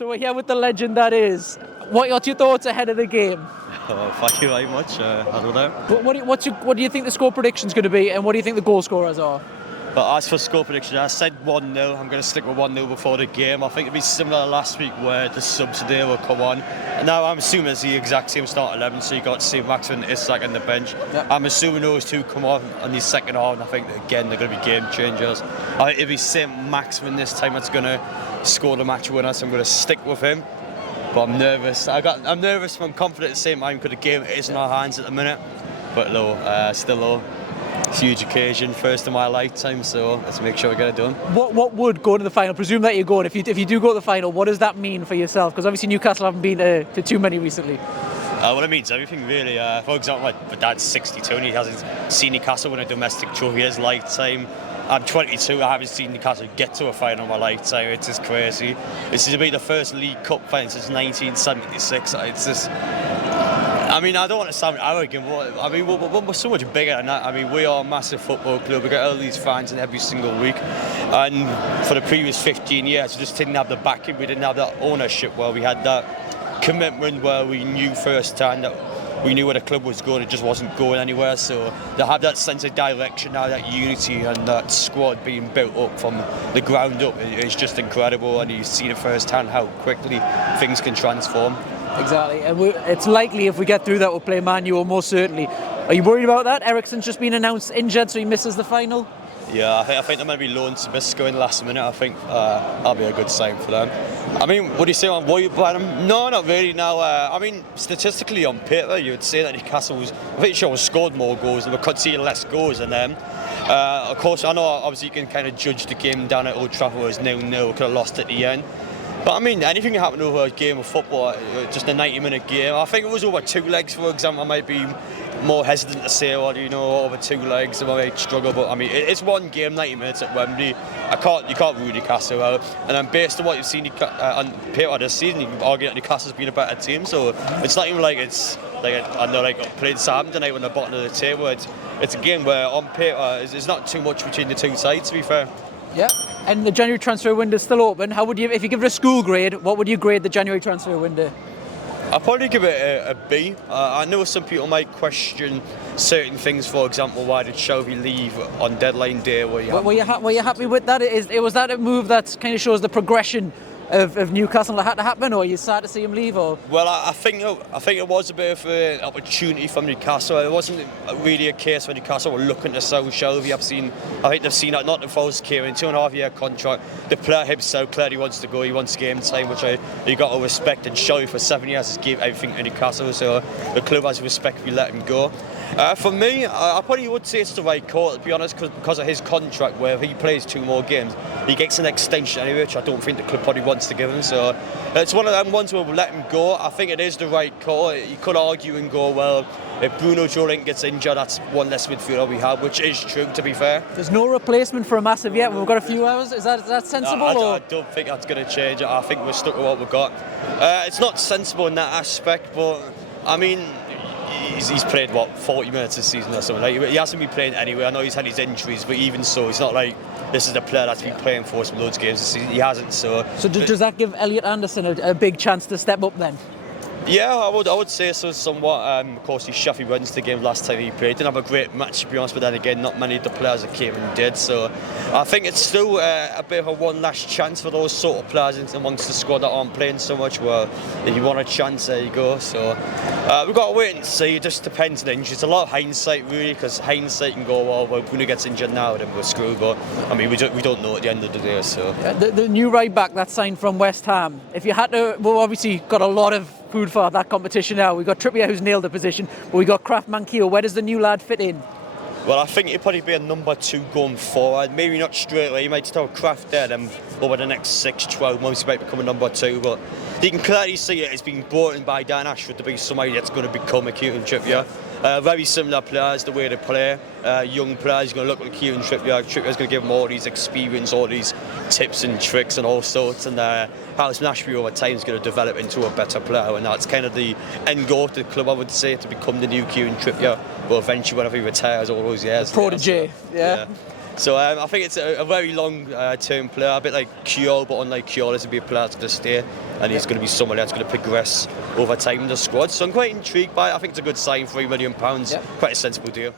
So we're here with the legend that is. What's your thoughts ahead of the game? Oh, thank you very much. I don't know. What do you think the score prediction's going to be, and what do you think the goal scorers are? But as for score prediction, I said 1-0. I'm going to stick with 1-0 before the game. I think it'll be similar to last week where the subs today will come on. And now I'm assuming it's the exact same start 11, so you got St. Maximin, Isak and the bench. Yep. I'm assuming those two come on the second half, and I think again they're going to be game changers. I think it'll be St. Maximin this time that's going to score the match winner, so I'm going to stick with him. But I'm nervous. I'm nervous, but I'm confident at the same time because the game is in our hands at the minute. But still low. It's a huge occasion, first in my lifetime, so let's make sure we get it done. What would go to the final? Presume that you're going. If you do go to the final, what does that mean for yourself? Because obviously Newcastle haven't been to too many recently. Well, it means everything really. For example, my dad's 62 and he hasn't seen Newcastle win a domestic trophy in his lifetime. I'm 22, I haven't seen Newcastle get to a final in my lifetime. It's just crazy. This is to be the first League Cup final since 1976. It's just... I mean, I don't want to sound arrogant, but I mean, we're so much bigger than that. I mean, we are a massive football club. We get all these fans in every single week. And for the previous 15 years, we just didn't have the backing. We didn't have that ownership where we had that commitment where we knew firsthand that we knew where the club was going. It just wasn't going anywhere. So to have that sense of direction now, that unity and that squad being built up from the ground up is just incredible. And you see it firsthand how quickly things can transform. Exactly, and it's likely if we get through that we'll play Man U, almost certainly. Are you worried about that? Eriksen's just been announced injured, so he misses the final. Yeah, I think they're going to be loaned to Bisco in the last minute. I think that'll be a good sign for them. I mean, what do you say I'm worried about them? No, not really. No, I mean, statistically on paper, you would say that Newcastle was, I'm pretty sure, scored more goals and we conceded less goals than them. Of course, I know obviously you can kind of judge the game down at Old Trafford as 0-0, we could have lost at the end. But I mean, anything can happen over a game of football, just a 90-minute game. I think it was over 2 legs, for example. I might be more hesitant to say, well, over 2 legs, I might struggle. But I mean, it's one game, 90 minutes at Wembley. You can't rule Newcastle out. And then based on what you've seen on paper this season, you can argue that Newcastle's been a better team. So it's not even like it's like I know, like playing Southampton tonight on the bottom of the table. It's a game where on paper there's not too much between the two sides, to be fair. Yeah. And the January transfer window is still open. How would you, if you give it a school grade, what would you grade the January transfer window? I'd probably give it a B. I know some people might question certain things. For example, why did Shelby leave on deadline day? Were you happy with that? Was that a move that kind of shows the progression of Newcastle that had to happen, or are you sad to see him leave? Or well, I think it was a bit of an opportunity from Newcastle. It wasn't really a case where Newcastle were looking to sell Shelby. I think they've seen that not the false came in 2.5-year contract. The player himself clearly wants to go. He wants game time, which you got to respect. And Shelby for 7 years has given everything to Newcastle, so the club has respect if we let him go. For me, I probably would say it's the right call, to be honest, because of his contract, where if he plays 2 more games, he gets an extension anyway, which I don't think the club probably wants to give him. So it's one of them ones where we'll let him go. I think it is the right call. You could argue and go, well, if Bruno Jolinton gets injured, that's one less midfielder we have, which is true, to be fair. There's no replacement for a massive yet. We've got a few hours. Is that sensible? I don't think that's going to change it. I think we're stuck with what we've got. It's not sensible in that aspect, but I mean, he's played 40 minutes this season or something. Like, he hasn't been playing anyway. I know he's had his injuries, but even so, it's not like this is the player that's been playing for us loads of games this season. He hasn't. So does that give Elliot Anderson a big chance to step up then? Yeah, I would say so somewhat. Of course, he Sheffield Wednesday game last time he played. Didn't have a great match, to be honest, but then again, not many of the players that came and did. So I think it's still a bit of a one last chance for those sort of players amongst the squad that aren't playing so much. Well, if you want a chance, there you go. So we've got to wait and see. It just depends on the injuries. It's a lot of hindsight, really, because hindsight can go, well, Bruno gets injured now, then we're screwed. But I mean, we don't know at the end of the day. So the new right back that's signed from West Ham. If you had to, well, obviously got a lot of food for that competition now. We've got Trippier, who's nailed the position, but we've got Kraft Mankiel. Where does the new lad fit in? Well, I think he'd probably be a number 2 going forward. Maybe not straight away. He might still Kraft there, then over the next 6-12 months he might become a number 2. But you can clearly see it's been brought in by Dan Ashford to be somebody that's going to become a Kieran Trippier. Very similar players, the way they play. Young players, going to look like Kieran Trippier. Trippier's going to give them all these experience, all these tips and tricks and all sorts. And Harrison Ashby over time is going to develop into a better player. And that's kind of the end goal to the club, I would say, to become the new Kieran Trippier. Well, eventually, whenever he retires all those years. Protege, yeah. So I think it's a very long-term player, a bit like Kjol, but unlike Kjol, it's going to be a player that's going to stay, and he's going to be someone that's going to progress over time in the squad. So I'm quite intrigued by it. I think it's a good sign, £3 million, quite a sensible deal.